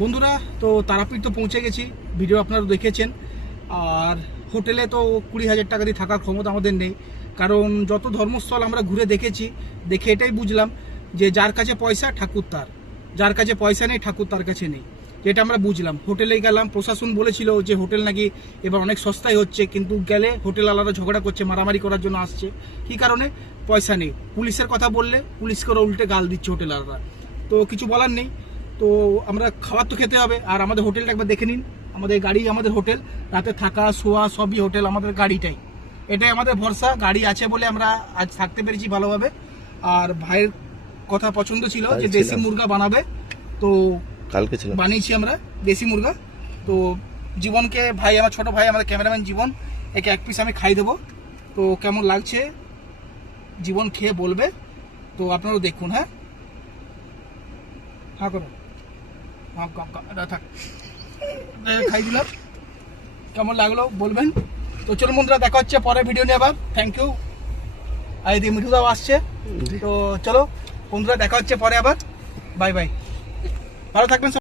বন্ধুরা, তো তারাপীঠ তো পৌঁছে গেছি, ভিডিও আপনারা দেখেছেন। আর হোটেলে তো 20,000 টাকা দিয়ে থাকার ক্ষমতা আমাদের নেই, কারণ যত ধর্মস্থল আমরা ঘুরে দেখেছি, দেখে এটাই বুঝলাম যে যার কাছে পয়সা ঠাকুর তার, যার কাছে পয়সা নেই ঠাকুর তার কাছে নেই, যেটা আমরা বুঝলাম। হোটেলে গেলাম, প্রশাসন বলেছিল যে হোটেল নাকি এবার অনেক সস্তায় হচ্ছে, কিন্তু গেলে হোটেল আলাদা ঝগড়া করছে, মারামারি করার জন্য আসছে। কী কারণে? পয়সা নেই। পুলিশের কথা বললে পুলিশকে ওরা উল্টে গাল দিচ্ছে হোটেল আলাদা। তো কিছু বলার নেই, তো আমরা খাবার তো খেতে হবে। আর আমাদের হোটেলটা একবার দেখে নিন, আমাদের গাড়ি আমাদের হোটেল, রাতে থাকা শোয়া সবই হোটেল, আমাদের গাড়িটাই, এটাই আমাদের ভরসা। গাড়ি আছে বলে আমরা আজ থাকতে পেরেছি ভালোভাবে। আর ভাইয়ের কথা পছন্দ ছিল যে দেশি মুরগা বানাবে, তো কালকে ছিল বানিয়েছি আমরা দেশি মুরগা। তো জীবনকে, ভাই আমার ছোট ভাই, আমাদের ক্যামেরাম্যান জীবন, একে এক পিস আমি খাই দেবো। তো কেমন লাগছে জীবন খেয়ে বলবে, তো আপনারাও দেখুন। হ্যাঁ হ্যাঁ করো, থাক, খাই দিলাম, কেমন লাগলো বলবেন। তো চলুন বন্ধুরা, দেখা হচ্ছে পরের ভিডিও নিয়ে আবার। Thank you. আর এদিকে মিঠুদাও আসছে, তো চলো বন্ধুরা, দেখা হচ্ছে পরে আবার। বাই বাই, ভালো থাকবেন।